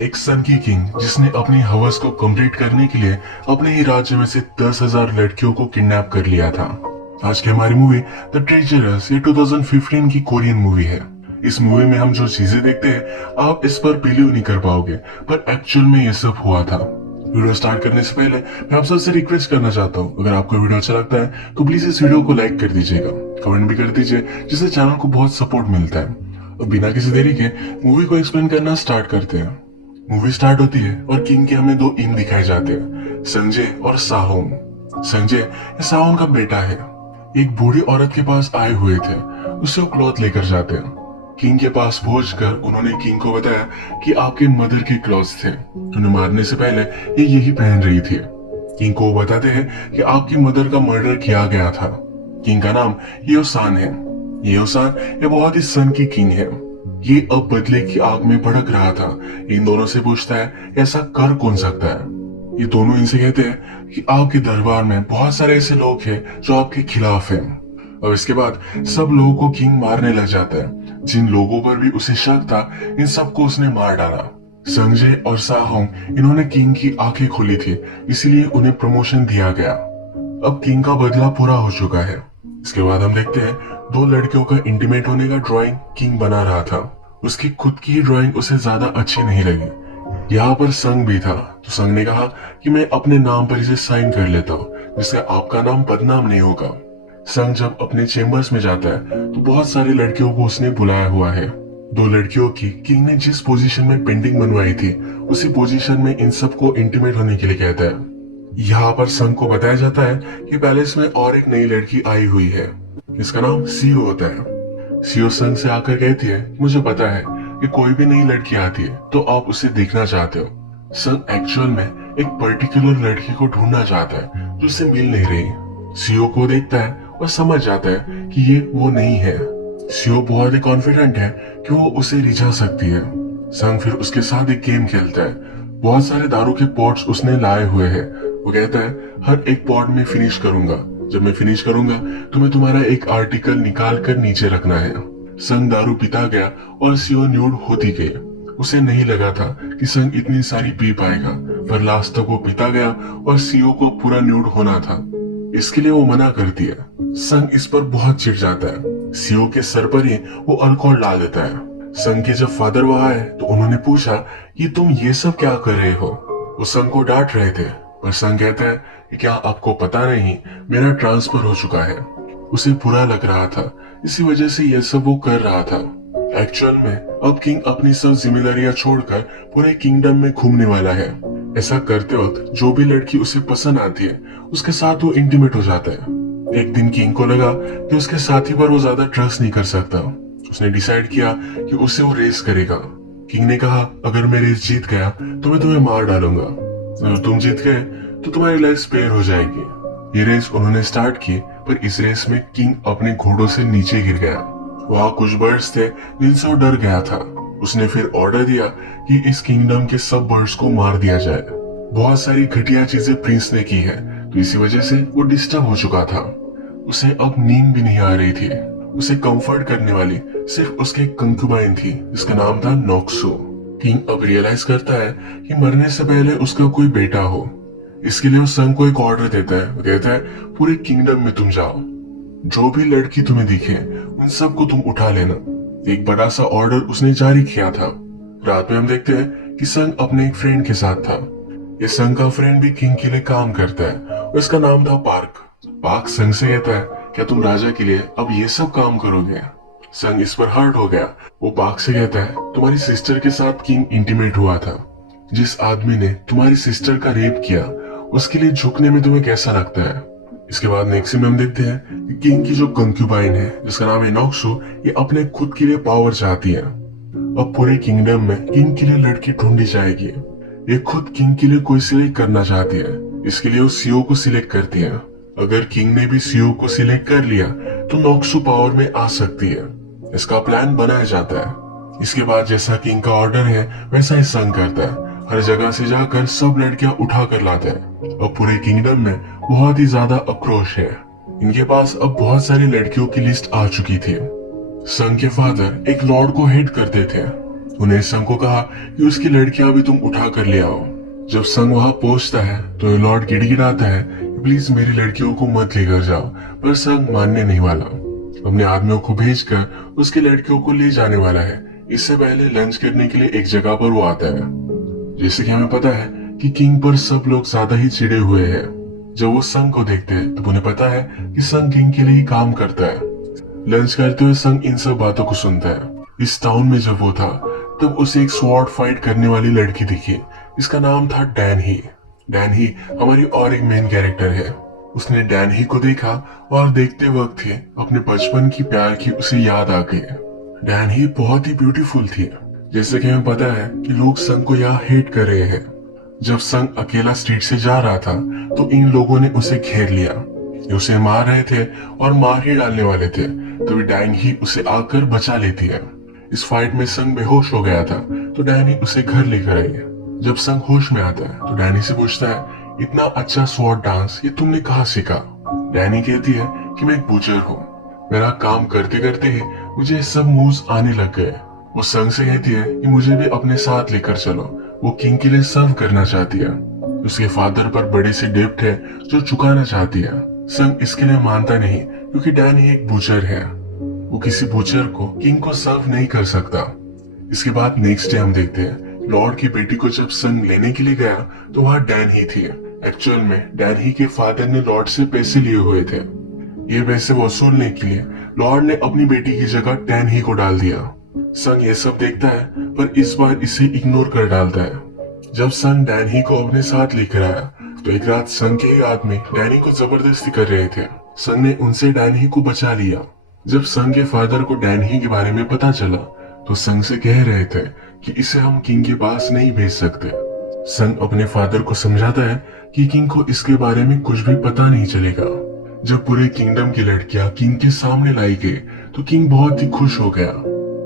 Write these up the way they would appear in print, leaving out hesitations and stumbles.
एक सन की किंग जिसने अपनी हवस को कंप्लीट करने के लिए अपने ही राज्य में से 10,000 लड़कियों को किडनैप कर लिया था। आज की हमारी मूवी द ट्रेजरर्स ये 2015 की कोरियन मूवी है। इस मूवी में हम जो चीजें देखते हैं आप इस पर बिलीव नहीं कर पाओगे, पर एक्चुअल में ये सब हुआ था। वीडियो स्टार्ट करने से पहले मैं आप सबसे रिक्वेस्ट करना चाहता हूँ, अगर आपको वीडियो अच्छा लगता है तो प्लीज इस वीडियो को लाइक कर दीजिएगा, कमेंट भी कर दीजिए, जिससे चैनल को बहुत सपोर्ट मिलता है। अब बिना किसी देरी के मूवी को एक्सप्लेन करना स्टार्ट करते हैं। मूवी स्टार्ट होती है और किंग के हमें दो इन दिखाए जाते हैं, संजय और साहोंग। संजय ये साहोंग का बेटा है। एक बूढ़ी औरत के पास आए हुए थे, उससे वो क्लॉथ लेकर जाते हैं। किंग के पास पहुंचकर उन्होंने किंग को बताया कि आपके मदर के क्लॉथ्स थे, उन्हें मारने से पहले ये यही पहन रही थी। किंग को वो बताते हैं कि आपकी मदर का मर्डर किया गया था। किंग का नाम येओसान है। येओसान ये बहुत ही सन की किंग है। ये अब बदले की आग में भड़क रहा था। इन दोनों से पूछता है ऐसा कर कौन सकता है। ये दोनों इनसे कहते हैं कि आपके दरबार में बहुत सारे ऐसे लोग हैं जो आपके खिलाफ हैं। और इसके बाद सब लोगों को किंग मारने लग जाता है। जिन लोगों पर भी उसे शक था इन सबको उसने मार डाला। संजय और साहोंग इन्होंने किंग की आंखें खोली थी, इसीलिए उन्हें प्रमोशन दिया गया। अब किंग का बदला पूरा हो चुका है। इसके बाद हम देखते हैं दो लड़कियों का इंटीमेट होने का ड्राइंग किंग बना रहा था। उसकी खुद की ड्राइंग उसे ज्यादा अच्छी नहीं लगी। यहाँ पर संग भी था, तो संग ने कहा कि मैं अपने नाम पर इसे साइन कर लेता हूँ, जिससे आपका नाम बदनाम नहीं होगा। संग जब अपने चेम्बर्स में जाता है तो बहुत सारी लड़कियों को उसने बुलाया हुआ है। दो लड़कियों की किंग ने जिस पोजीशन में पेंटिंग बनवाई थी उसी पोजीशन में इन सबको इंटीमेट होने के लिए कहता है। यहाँ पर संग को बताया जाता है कि पैलेस में और एक नई लड़की आई हुई है, इसका नाम सीओ होता है। सीओ संग से आकर कहती है मुझे पता है कि कोई भी नई लड़की आती है तो आप उसे देखना चाहते हो। संग एक्चुअल में एक पर्टिकुलर लड़की को ढूंढना चाहता है जो उसे मिल नहीं रही। सीओ को देखता है और समझ जाता है कि ये वो नहीं है। सीओ बहुत ही कॉन्फिडेंट है कि वो उसे रिझा सकती है। संग फिर उसके साथ एक गेम खेलता है। बहुत सारे दारू के पॉट्स उसने लाए हुए हैं। वो कहता है हर एक पॉट में फिनिश करूंगा, जब मैं फिनिश करूंगा तो मैं तुम्हारा एक आर्टिकल निकाल कर नीचे रखना है। संग दारू पीता गया और सीओ न्यूड होती गई। उसे नहीं लगा था कि संग इतनी सारी पी पाएगा, पर लास्ट तक वो पीता गया और सीओ को पूरा न्यूड होना था। इसके लिए वो मना करती है। संग इस पर बहुत चिढ़ जाता है। सीओ के सर पर ही वो अल्कोहल डाल देता है। संग के जब फादर वहां आए तो उन्होंने पूछा कि तुम ये सब क्या कर रहे हो। वो संग को डांट रहे थे, पर संग कहता है कि क्या आपको पता नहीं मेरा ट्रांसफर हो चुका है। उसे बुरा लग रहा था, इसी वजह से यह सब वो कर रहा था। एक्चुअल में अब किंग अपनी सब जिम्मेदारियां छोड़कर पूरे किंगडम में घूमने वाला है। ऐसा करते वक्त जो भी लड़की उसे पसंद आती है उसके साथ वो इंटीमेट हो जाता है। एक दिन किंग को लगा कि उसके साथी पर वो ज्यादा ट्रस्ट नहीं कर सकता। उसने डिसाइड किया कि उससे वो रेस करेगा। किंग ने कहा अगर मैं रेस जीत गया तो मैं तुम्हें मार डालूंगा, अगर तुम जीत गए तो तुम्हारी लाइफ स्पेयर हो जाएगी। ये रेस उन्होंने स्टार्ट की, पर इस रेस में किंग अपने घोड़ों से नीचे गिर गया। वहां कुछ बर्ड्स थे जिनसे वो डर गया था। उसने फिर ऑर्डर दिया कि इस किंगडम के सब बर्ड्स को मार दिया जाए। बहुत सारी घटिया चीजें प्रिंस ने की है, तो इसी वजह से वो डिस्टर्ब हो चुका था। उसे अब नींद भी नहीं आ रही थी। उसे कंफर्ट करने वाली सिर्फ उसके कंक्यूबाइन थी, जिसका नाम था नोक्सो। किंग अब रियलाइज करता है कि मरने से पहले उसका कोई बेटा हो। इसके लिए वो संग को एक ऑर्डर देता है। वो कहता है पूरे किंगडम में तुम जाओ, जो भी लड़की तुम्हें दिखे उन सबको तुम उठा लेना। एक बड़ा सा ऑर्डर उसने जारी किया था। रात में हम देखते हैं कि संग अपने एक फ्रेंड के साथ था। ये संग का फ्रेंड भी किंग के लिए काम करता है और इसका नाम था पार्क। पार्क संग से कहता है क्या तुम राजा के लिए अब ये सब काम करोगे। संग इस पर हर्ट हो गया। वो पार्क से कहता है तुम्हारी सिस्टर के साथ किंग इंटीमेट हुआ था। जिस आदमी ने तुम्हारी सिस्टर का रेप किया उसके लिए झुकने में तुम्हें कैसा लगता है। इसके बाद नेक्स्ट में हम देखते हैं कि किंग की जो कंक्यूबाइन है जिसका नाम है नोक्सो, ये अपने खुद के लिए पावर चाहती है। अब पूरे किंगडम में किंग के लिए लड़की ढूंढी जाएगी। ये खुद किंग के लिए कोई सिलेक्ट करना चाहती है, इसके लिए वो सीओ को सिलेक्ट करती है। अगर किंग ने भी सीओ को सिलेक्ट कर लिया तो नोक्सो पावर में आ सकती है। इसका प्लान बनाया जाता है। इसके बाद जैसा किंग का ऑर्डर है वैसा ही संग करता है। हर जगह से जाकर सब लड़कियां उठा कर लाते हैं। अब पूरे किंगडम में बहुत ही ज्यादा आक्रोश है। इनके पास अब बहुत सारी लड़कियों की लिस्ट आ चुकी थी। संग के फादर एक लॉर्ड को हेट करते थे। उन्हें संग को कहा कि उसकी लड़कियां भी तुम उठा कर ले आओ। जब संग वहां पहुंचता है तो लॉर्ड गिड़गिड़ाता है कि प्लीज मेरी लड़कियों को मत लेकर जाओ, पर संग मानने नहीं वाला। अपने आदमियों को भेजकर उसकी लड़कियों को ले जाने वाला है। इससे पहले लंच करने के लिए एक जगह पर वो आता है। जैसे कि हमें पता है कि किंग पर सब लोग ज्यादा ही चिड़े हुए हैं। जब वो संग को देखते हैं तो उन्हें पता है कि संग किंग के लिए ही काम करता है। लंच करते हुए संग इन सब बातों को सुनता है। इस टाउन में जब वो था तब उसे एक स्वॉर्ड फाइट करने वाली लड़की दिखी। इसका नाम था डैन ही। डैन ही हमारी और एक मेन कैरेक्टर है। उसने डैन ही को देखा और देखते वक्त ही अपने बचपन की प्यार की उसे याद आ गई। डैन ही बहुत ही ब्यूटीफुल थी। जैसे कि हमें पता है कि लोग संग को यहाँ हेट कर रहे हैं। जब संग अकेला स्ट्रीट से जा रहा था तो इन लोगों ने उसे घेर लिया। ये उसे मार रहे थे और मार ही डालने वाले थे, तभी डैन ही उसे आकर बचा लेती है। इस फाइट में संग बेहोश हो गया था तो डैनी उसे घर लेकर आई है। जब संग होश में आता है तो डैनी से पूछता है, इतना अच्छा स्वॉर्ड डांस ये तुमने कहाँ सीखा? डैनी कहती है कि मैं एक बूचर हूँ, मेरा काम करते करते ही मुझे सब मूव्स आने लग गए। वो संग से कहती है कि मुझे भी अपने साथ लेकर चलो। वो किंग के लिए सर्व करना चाहती है। उसके फादर पर बड़ी सी डेब्ट है जो चुकाना चाहती है। संग इसके लिए मानता नहीं क्योंकि डैनी एक बूचर है। वो किसी बूचर को किंग को सर्व नहीं कर सकता। इसके बाद नेक्स्ट डे हम देखते हैं लॉर्ड की बेटी को जब संग लेने के लिए गया तो वहां डैन ही थी। एक्चुअल में डैन ही के फादर ने लॉर्ड से पैसे लिए हुए थे। ये पैसे वसूलने के लिए लॉर्ड ने अपनी बेटी की जगह डैन ही को डाल दिया। संग ये सब देखता है पर इस बार इसे इग्नोर कर डालता है। जब संग डैन ही को अपने साथ लेकर आया तो एक रात संग के आदमी डैनी को जबरदस्ती कर रहे थे। संग ने उनसे डैन ही को बचा लिया। जब संग के फादर को डैन ही के बारे में पता चला तो संग से कह रहे थे कि इसे हम किंग के पास नहीं भेज सकते। संग अपने फादर को समझाता है कि किंग को इसके बारे में कुछ भी पता नहीं चलेगा। जब पूरे किंगडम की लड़कियां किंग के सामने लाई गई तो किंग बहुत ही खुश हो गया।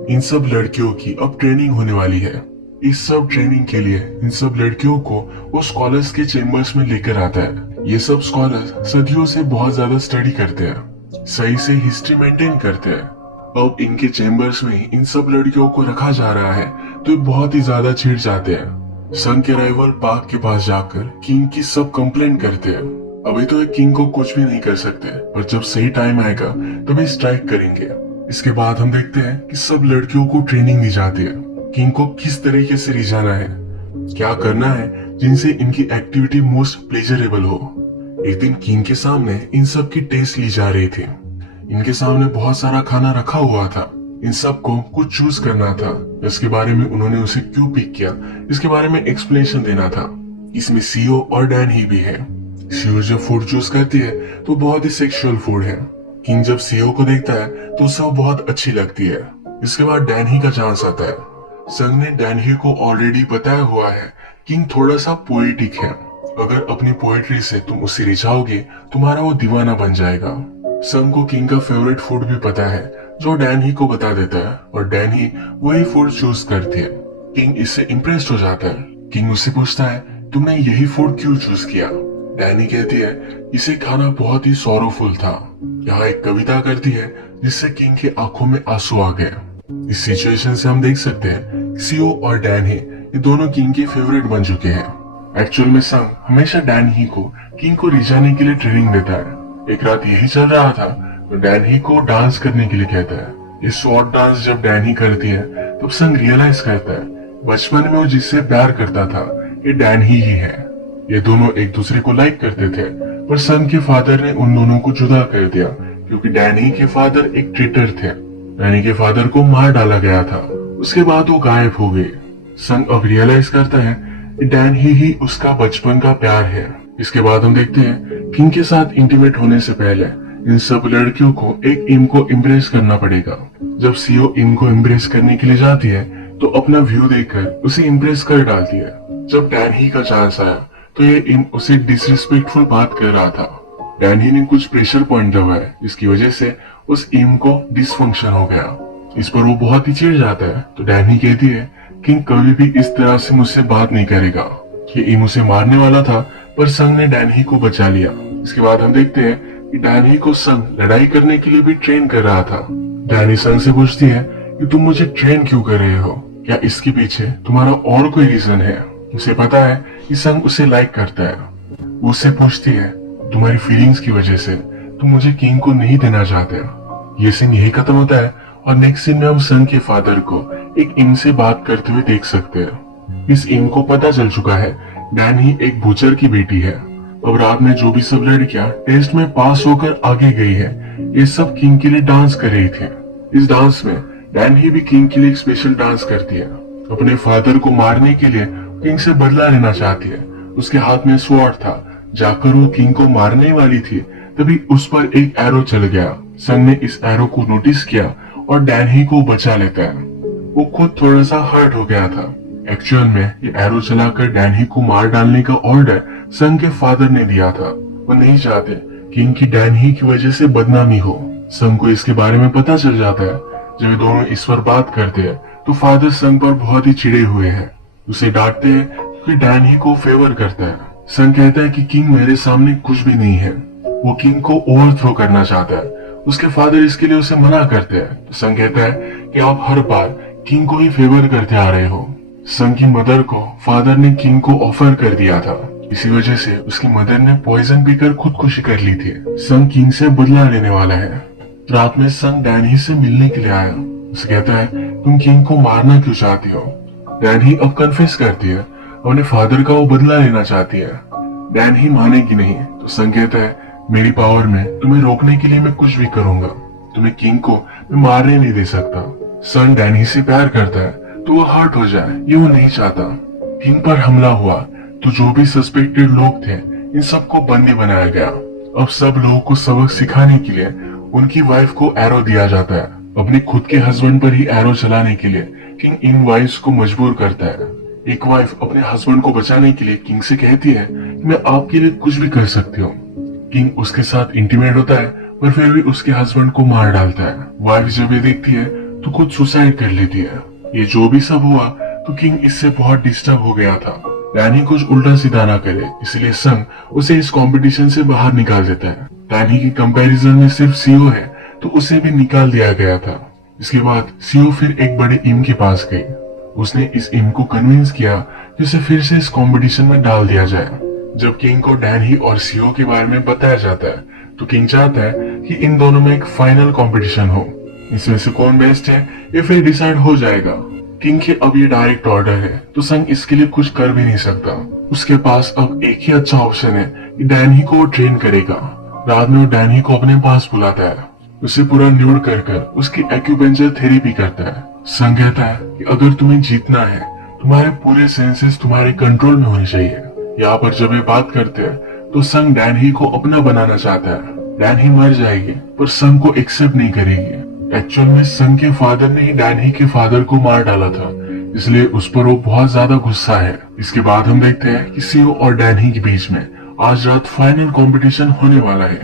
इन सब लड़कियों की अब ट्रेनिंग होने वाली है। इस सब ट्रेनिंग के लिए इन सब लड़कियों को वो स्कॉलर्स के चेम्बर्स में लेकर आता है। ये सब स्कॉलर्स सदियों से बहुत ज्यादा स्टडी करते हैं, सही से हिस्ट्री मेंटेन करते हैं। अब इनके चेम्बर्स में इन सब लड़कियों को रखा जा रहा है तो ये बहुत ही ज्यादा छिड़ जाते हैं। संग के राइवल पार्क के पास जाकर किंग की सब कंप्लेन करते हैं। अभी तो ये किंग को कुछ भी नहीं कर सकते, पर जब सही टाइम आएगा तभी स्ट्राइक करेंगे। इसके बाद हम देखते हैं कि सब लड़कियों को ट्रेनिंग दी जाती है। किंग को किस तरीके से रिझाना है, क्या करना है जिनसे इनकी एक्टिविटी मोस्ट प्लेजरेबल हो। एक दिन किंग के सामने इन सब की टेस्ट ली जा रही थी। इनके सामने बहुत सारा खाना रखा हुआ था। इन सबको कुछ चूज करना था। इसके बारे में उन्होंने उसे क्यों पिक किया इसके बारे में एक्सप्लेनेशन देना था। इसमें सीओ और डैन ही भी है। सीओ जब फूड चूज करती है तो बहुत ही सेक्सुअल फूड है। किंग जब सीओ को देखता है तो उसे बहुत अच्छी लगती है। इसके बाद डैन ही का चांस आता है। संग ने डैन ही को ऑलरेडी बताया हुआ है किंग थोड़ा सा पोएटिक है। अगर अपनी पोएट्री से तुम उसे रिझाओगे तुम्हारा वो दीवाना बन जाएगा। संग को किंग का फेवरेट फूड भी पता है जो डैन ही को बता देता है और डैन ही वही फूड चूज करती है। किंग इससे इम्प्रेस्ड हो जाता है। किंग उससे पूछता है तुमने यही फूड क्यों चूज किया? डैनी कहती है इसे खाना बहुत ही सॉरोफुल था। यहाँ एक कविता करती है जिससे किंग की आंखों में आंसू आ गए। इस सिचुएशन से हम देख सकते हैं सीओ और डैन ही ये दोनों किंग के फेवरेट बन चुके हैं। एक्चुअल में संग हमेशा डैन ही को किंग को रिझाने के लिए ट्रेनिंग देता है। एक रात यही चल रहा था तो डैन ही को डांस करने के लिए कहता है। ये शॉर्ट डांस जब डैन ही करती है तब संग रियलाइज करता है बचपन में वो जिससे प्यार करता था ये डैन ही है। ये दोनों एक दूसरे को लाइक करते थे, पर संग के फादर ने उन दोनों को जुदा कर दिया क्योंकि डैन ही के फादर एक ट्रेटर थे। डैनी के फादर को मार डाला गया था। उसके बाद वो गायब हो गए। संग अब रियलाइज करता है कि डैन ही उसका बचपन का प्यार है। इसके बाद हम देखते हैं किंग के साथ इंटीमेट होने से पहले इन सब लड़कियों को एक इम को इम्प्रेस करना पड़ेगा। जब सीओ इम को इम्प्रेस करने के लिए जाती है तो अपना व्यू देखकर उसे इम्प्रेस कर डालती है। जब डैन ही का चांस आया तो ये इम उसे डिसरिस्पेक्टफुल बात कर रहा था। डैन ही ने कुछ प्रेशर पॉइंट दबाया जिसकी वजह से उस इम को डिसफंक्शन हो गया। इस पर वो बहुत ही चिढ़ जाता है तो डैन ही कहती है किंग कभी भी इस तरह से मुझसे बात नहीं करेगा। ये इम उसे मारने वाला था पर संग ने डैन ही को बचा लिया। इसके बाद हम देखते हैं कि डैन ही को संग लड़ाई करने के लिए भी ट्रेन कर रहा था। डैनी संग से पूछती है कि तुम मुझे ट्रेन क्यों कर रहे हो, क्या इसके पीछे तुम्हारा और कोई रीजन है? उसे पता है कि संग उसे लाइक करता है। वो उससे पूछती है, तुम्हारी फीलिंग्स की वजह से तुम मुझे किंग को नहीं देना चाहते। ये सीन यही खत्म होता है और नेक्स्ट सीन में हम संग के फादर को एक इम से बात करते हुए देख सकते हैं। इस इम को पता चल चुका है डैनी एक बूचर की बेटी है। अब रात में जो भी सब लड़कियां टेस्ट में पास होकर आगे गई है, ये सब किंग के लिए डांस कर रही थी। इस डांस में डैनी भी किंग के लिए एक स्पेशल डांस करती है। अपने फादर को मारने के लिए किंग से बदला लेना चाहती है। उसके हाथ में स्वॉर्ड था। जाकर वो किंग को मारने वाली थी, तभी उस पर एक एरो चल गया। संग ने इस एरो को नोटिस किया और डैनी को बचा लेता है। वो खुद थोड़ा सा हर्ट हो गया था। एक्चुअल में ये एरो चलाकर डैनी को मार डालने का ऑर्डर संग के फादर ने दिया था। वो नहीं चाहते किंग की डैनी की वजह से बदनामी हो। संग को इसके बारे में पता चल जाता है। जब ये दोनों इस पर बात करते हैं तो फादर संग पर बहुत ही चिढ़े हुए हैं। उसे डांटते हैं क्योंकि डैनी को फेवर करता है। संग कहता है कि किंग मेरे सामने कुछ भी नहीं है। वो किंग को ओवरथ्रो करना चाहता है। उसके फादर इसके लिए उसे मना करते हैं। तो संग कहता है कि आप हर बार किंग को ही फेवर करते आ रहे हो। संग की मदर को फादर ने किंग को ऑफर कर दिया था। इसी वजह से उसकी मदर ने पॉइजन पीकर खुदकुशी कर ली थी। संग किंग से बदला लेने वाला है। रात में संग डैनी से मिलने के लिए आया। उसे कहता है, तुम किंग को मारना क्यों चाहती हो? डैनी अब कन्फेस करती है, अपने फादर का वो बदला लेना चाहती है। डैनी मानेगी नहीं। तो संग कहता है, मेरी पावर में तुम्हें रोकने के लिए मैं कुछ भी करूंगा। तुम्हें किंग को मैं मारने नहीं दे सकता। संग डैनी से प्यार करता है तो वो हर्ट हो जाए, ये वो नहीं चाहता। किंग पर हमला हुआ तो जो भी सस्पेक्टेड लोग थे इन सबको बंदी बनाया गया। अब सब लोगों को सबक सिखाने के लिए उनकी वाइफ को एरो दिया जाता है। अपने खुद के हस्बैंड पर ही एरो चलाने के लिए किंग इन वाइफ्स को मजबूर करता है। एक वाइफ अपने हस्बैंड को बचाने के लिए किंग से कहती है, मैं आपके लिए कुछ भी कर सकती हूँ। किंग उसके साथ इंटीमेट होता है पर फिर भी उसके हस्बैंड को मार डालता है। वाइफ जब ये देखती है तो खुद सुसाइड कर लेती है। ये जो भी सब हुआ तो किंग इससे बहुत डिस्टर्ब हो गया था। डैनी कुछ उल्टा सीधा ना करे, इसलिए संग उसे इस कंपटीशन से बाहर निकाल देता है। डैनी की कंपैरिजन में सिर्फ सीओ है तो उसे भी निकाल दिया गया था। इसके बाद सीओ फिर एक बड़े इम के पास गई। उसने इस इम को कन्विंस किया कि उसे फिर से इस कंपटीशन में डाल दिया जाए। जब किंग को डैनी और सीओ के बारे में बताया जाता है तो किंग चाहता है कि इन दोनों में एक फाइनल कंपटीशन हो। इसमें से कौन बेस्ट है ये फिर डिसाइड हो जाएगा। किंग के अब ये डायरेक्ट ऑर्डर है तो संग इसके लिए कुछ कर भी नहीं सकता। उसके पास अब एक ही अच्छा ऑप्शन है कि डैनी को वो ट्रेन करेगा। रात में वो डैनी को अपने पास बुलाता है। उसे पूरा न्यूड कर उसकी एक्यूपेंचर थेरेपी करता है। संग कहता है कि अगर तुम्हें जीतना है तुम्हारे पूरे सेंसेस तुम्हारे कंट्रोल में होने चाहिए। यहाँ पर जब ये बात करते हैं तो संग डैनी को अपना बनाना चाहता है। डैनी मर जाएगी पर संग को एक्सेप्ट नहीं करेगी। एक्चुअल में संग के फादर ने ही डैनी के फादर को मार डाला था, इसलिए उस पर वो बहुत ज्यादा गुस्सा है। इसके बाद हम देखते हैं कि सीओ और डैनी के बीच में आज रात फाइनल कंपटीशन होने वाला है।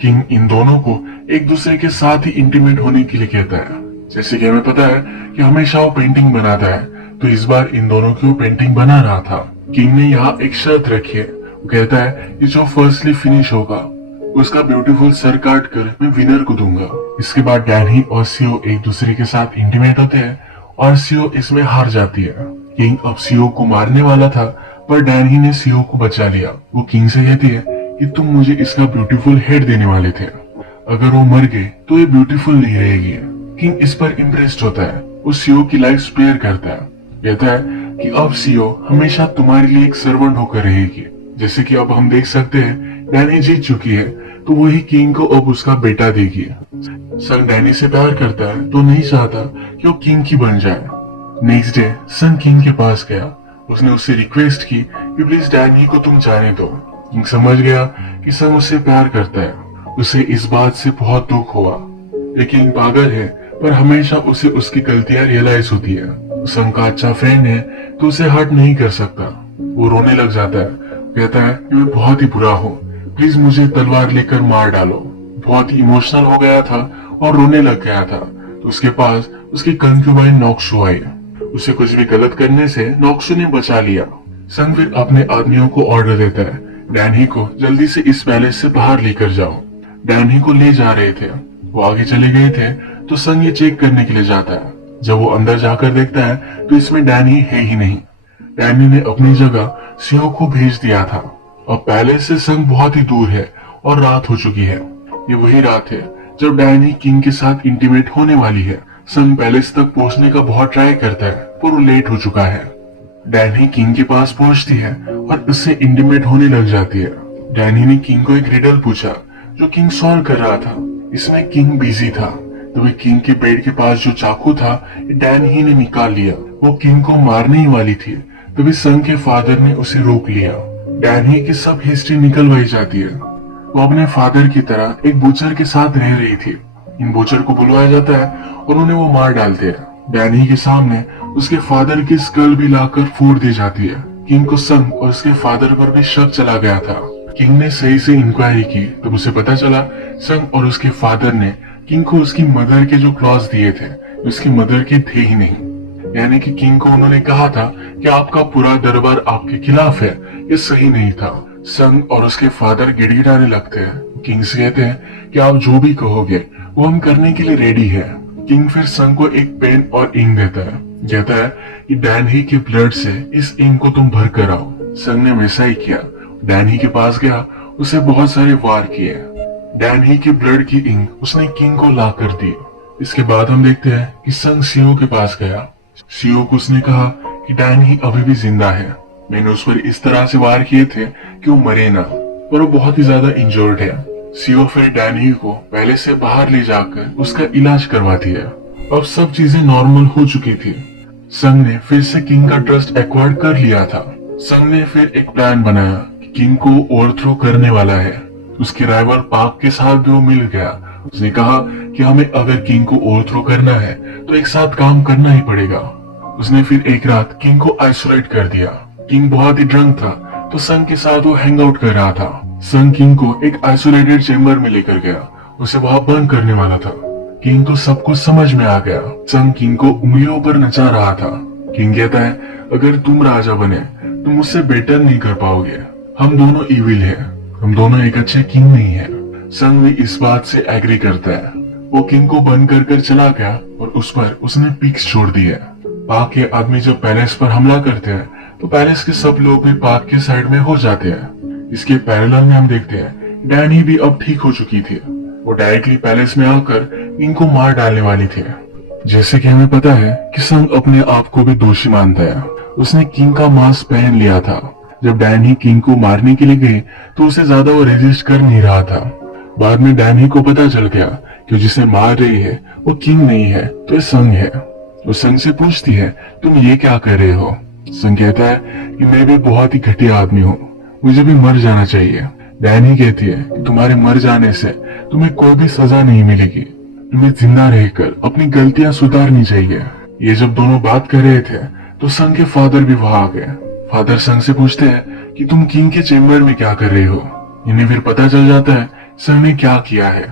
किंग इन दोनों को एक दूसरे के साथ ही इंटीमेट होने के लिए कहता है। जैसे कि हमें पता है कि हमेशा वो पेंटिंग बनाता है, तो इस बार इन दोनों की वो पेंटिंग बना रहा था। किंग ने यहाँ एक शर्त रखी है। वो कहता है कि जो फर्स्टली फिनिश होगा उसका ब्यूटीफुल सर काट कर मैं विनर को दूंगा। इसके बाद डैनी और सीओ एक दूसरे के साथ इंटीमेट होते हैं और सीओ इसमें हार जाती है। किंग अब सीओ को मारने वाला था पर डैनी ने सीओ को बचा लिया। वो किंग से कहती है कि तुम मुझे इसका ब्यूटीफुल हेड देने वाले थे, अगर वो मर गई तो ये ब्यूटीफुल नहीं रहेगी। किंग इस पर इम्प्रेस्ड होता है। वो सीओ की लाइफ स्पेयर करता है। कहता है कि अब सीओ हमेशा तुम्हारे लिए एक सर्वेंट होकर रहेगी। जैसे कि अब हम देख सकते हैं डैनी जीत चुकी है तो वही किंग को अब उसका बेटा देगी। संग डैनी से प्यार करता है तो नहीं चाहता कि वो किंग की बन जाए। नेक्स्ट डे संग किंग के पास गया। उसने उससे रिक्वेस्ट की कि प्लीज डैनी को तुम जाने दो। किंग समझ गया कि संग उससे प्यार करता है। उसे इस बात से बहुत दुख हुआ। लेकिन पागल है पर हमेशा उसे उसकी गलतियां रियलाइज होती है। संग का अच्छा फ्रेंड है तो उसे हर्ट नहीं कर सकता। वो रोने लग जाता है। कहता है कि मैं बहुत ही बुरा हूँ, प्लीज मुझे तलवार लेकर मार डालो। बहुत ही इमोशनल हो गया था और रोने लग गया था। तो उसके पास उसकी कंक्यूबाइन नॉक्शू आई। उसे कुछ भी गलत करने से नॉक्शू ने बचा लिया। संग फिर अपने आदमियों को ऑर्डर देता है, डैनी को जल्दी से इस पैलेस से बाहर लेकर जाओ। डैनी को ले जा रहे थे। वो आगे चले गए थे तो संग ये चेक करने के लिए जाता है। जब वो अंदर जाकर देखता है तो इसमें डैनी है ही नहीं। डैनी ने अपनी जगह सियो को भेज दिया था। अब पैलेस से संग बहुत ही दूर है और रात हो चुकी है। ये वही रात है जब डैनी किंग के साथ इंटीमेट होने वाली है। संग पैलेस तक पहुंचने का बहुत ट्राई करता है पर वो लेट हो चुका है। डैनी किंग के पास पहुंचती है और उससे इंटीमेट होने लग जाती है। डैनी ने किंग को एक रिडल पूछा जो किंग सॉल्व कर रहा था। इसमें किंग बिजी था। तभी किंग के बेड के पास जो चाकू था डैन ही ने निकाल लिया। वो किंग को मारने ही वाली थी। तभी संग के फादर ने उसे रोक लिया। डैन ही की सब हिस्ट्री निकलवाई जाती है। वो अपने फादर की तरह एक बुचर के साथ रह रही थी। इन बुचर को बुलवाया जाता है और उन्हें वो मार डालते हैं। डैनी के सामने उसके फादर की स्कल भी लाकर फोड़ दी जाती है। किंग को संग और उसके फादर पर भी शक चला गया था। किंग ने सही से इंक्वायरी की तब उसे पता चला संग और उसके फादर ने किंग को उसकी मदर के जो क्लॉज दिए थे उसकी मदर के थे ही नहीं। यानी कि किंग को उन्होंने कहा था कि आपका पूरा दरबार आपके खिलाफ है। ये सही नहीं था। संग और उसके फादर गिड़गिड़ाने लगते हैं। किंग से कहते हैं कि आप जो भी कहोगे वो हम करने के लिए रेडी है। किंग फिर संग को एक पेन और इंक देता है। कहता है कि डैन ही के ब्लड से इस इंक को तुम भर कर आओ। संग ने वैसा ही किया। डैन ही के पास गया, उसे बहुत सारे वार किए। डैन ही के ब्लड की इंक उसने किंग को ला कर दी। इसके बाद हम देखते हैं कि संग सीओ के पास गया। सीओ को उसने कहा कि डैन ही अभी भी जिंदा है। मैंने उस पर इस तरह से वार किए थे कि वो मरे ना, पर वो बहुत ही ज्यादा इंजर्ड है। सीओ फिर डैन ही को पहले से बाहर ले जाकर उसका इलाज करवाती है। अब सब चीजें नॉर्मल हो चुकी थी। संग ने फिर से किंग का ट्रस्ट एक्वायर्ड कर लिया था। संग ने फिर एक प्लान बनाया कि किंग को ओवरथ्रो करने वाला है। उसके राइवल पाक के साथ भी वो मिल गया। उसने कहा कि हमें अगर किंग को ओवरथ्रो करना है तो एक साथ काम करना ही पड़ेगा। उसने फिर एक रात किंग को आइसोलेट कर दिया। किंग बहुत ही ड्रंक था तो संग के साथ वो हैंग आउट कर रहा था। संग किंग को एक आइसोलेटेड चेम्बर में लेकर गया। उसे वहां बंद करने वाला था। किंग को सब कुछ समझ में आ गया। संग किंग को उंगलियों पर नचा रहा था। किंग कहता है अगर तुम राजा बने तो मुझसे बेटर नहीं कर पाओगे। हम दोनों इविल हैं। हम दोनों एक अच्छे किंग नहीं है। संग भी इस बात से एग्री करता है। वो किंग को बंद कर चला गया और उस पर उसने पिक्स छोड़ दी है। पाक के आदमी जब पैलेस पर हमला करते हैं तो पैलेस के सब लोग भी पाक के साइड में हो जाते हैं। इसके पैरेलल में हम देखते हैं डैनी भी अब ठीक हो चुकी थी। वो डायरेक्टली पैलेस में आकर किंग को मार डालने वाली थी। जैसे कि हमें पता है कि संग अपने आप को भी दोषी मानता है। उसने किंग का मास्क पहन लिया था। जब डैनी किंग को मारने के लिए गई तो उसे ज्यादा वो रेजिस्ट कर नहीं रहा था। बाद में डैनी को पता चल गया कि जिसे मार रही है वो किंग नहीं है तो ये संग है। वो संग से पूछती है तुम ये क्या कर रहे हो। संग कहता है कि मैं भी बहुत ही घटिया आदमी हूँ, मुझे भी मर जाना चाहिए। डैनी कहती है कि तुम्हारे मर जाने से तुम्हें कोई भी सजा नहीं मिलेगी। तुम्हें जिंदा रहकर अपनी गलतियां सुधारनी चाहिए। ये जब दोनों बात कर रहे थे तो संग के फादर भी वहां आ गए। फादर संग से पूछते हैं कि तुम किंग के चेम्बर में क्या कर रहे हो। इन्हें फिर पता चल जाता है संग ने क्या किया है।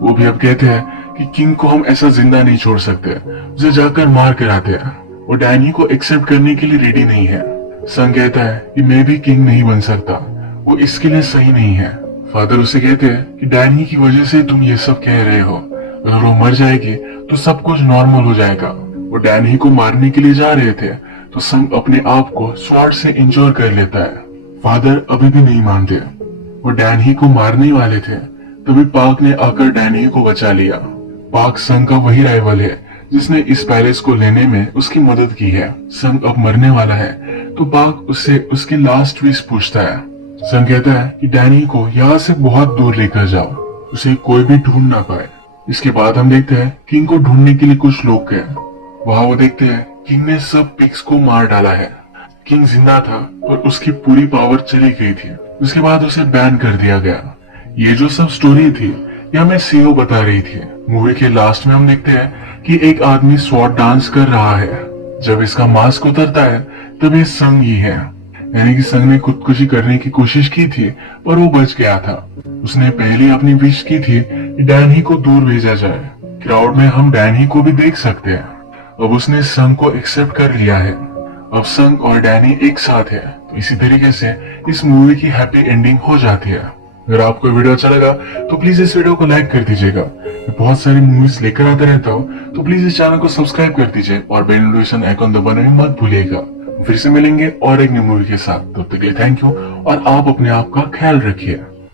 वो भी अब कहते हैं कि किंग को हम ऐसा जिंदा नहीं छोड़ सकते, उसे जाकर मार कर आते हैं। वो डैनी को एक्सेप्ट करने के लिए रेडी नहीं है। संग कहता है कि मैं भी किंग नहीं बन सकता, वो इसके लिए सही नहीं है। फादर उसे कहते हैं कि डैनी की वजह से तुम ये सब कह रहे हो। अगर वो मर जाएगी तो सब कुछ नॉर्मल हो जाएगा। वो डैनी को मारने के लिए जा रहे थे तो संग अपने आप को स्वॉर्ड से इंजोर कर लेता है। फादर अभी भी नहीं मानते। वो डैनी को मारने वाले थे तभी पाक ने आकर डैनी को बचा लिया। पाक संग का वही राइवल है जिसने इस पैलेस को लेने में उसकी मदद की है। संग अब मरने वाला है तो पाक उससे उसकी लास्ट विश पूछता है। संग कहता है कि डैनी को यहाँ से बहुत दूर लेकर जाओ, उसे कोई भी ढूंढ ना पाए। इसके बाद हम देखते हैं किंग को ढूंढने के लिए कुछ लोग गए। वहां वो देखते हैं किंग ने सब पिग्स को मार डाला है। किंग जिंदा था पर उसकी पूरी पावर चली गई थी। उसके बाद उसे बैन कर दिया गया। ये जो सब स्टोरी थी ये हमें सीओ बता रही थी। मूवी के लास्ट में हम देखते हैं कि एक आदमी स्वॉर्ड डांस कर रहा है। जब इसका मास्क उतरता है तब ये संग ही है। यानी कि संग ने खुदकुशी करने की कोशिश की थी पर वो बच गया था। उसने पहले अपनी विश की थी कि डैनी को दूर भेजा जाए। क्राउड में हम डैनी को भी देख सकते हैं। अब उसने संग को एक्सेप्ट कर लिया है। अब संग और डैनी एक साथ है। तो इसी तरीके से इस मूवी की हैप्पी एंडिंग हो जाती है। अगर आपको वीडियो अच्छा लगा तो प्लीज इस वीडियो को लाइक कर दीजिएगा। मैं बहुत सारी मूवीज लेकर आता रहता हूँ, तो प्लीज इस चैनल को सब्सक्राइब कर दीजिए और बेल नोटिफिकेशन आइकॉन दबाना भी मत भूलिएगा। फिर से मिलेंगे और एक न्यू मूवी के साथ, तब तक के लिए थैंक यू और आप अपने आप का ख्याल रखिए।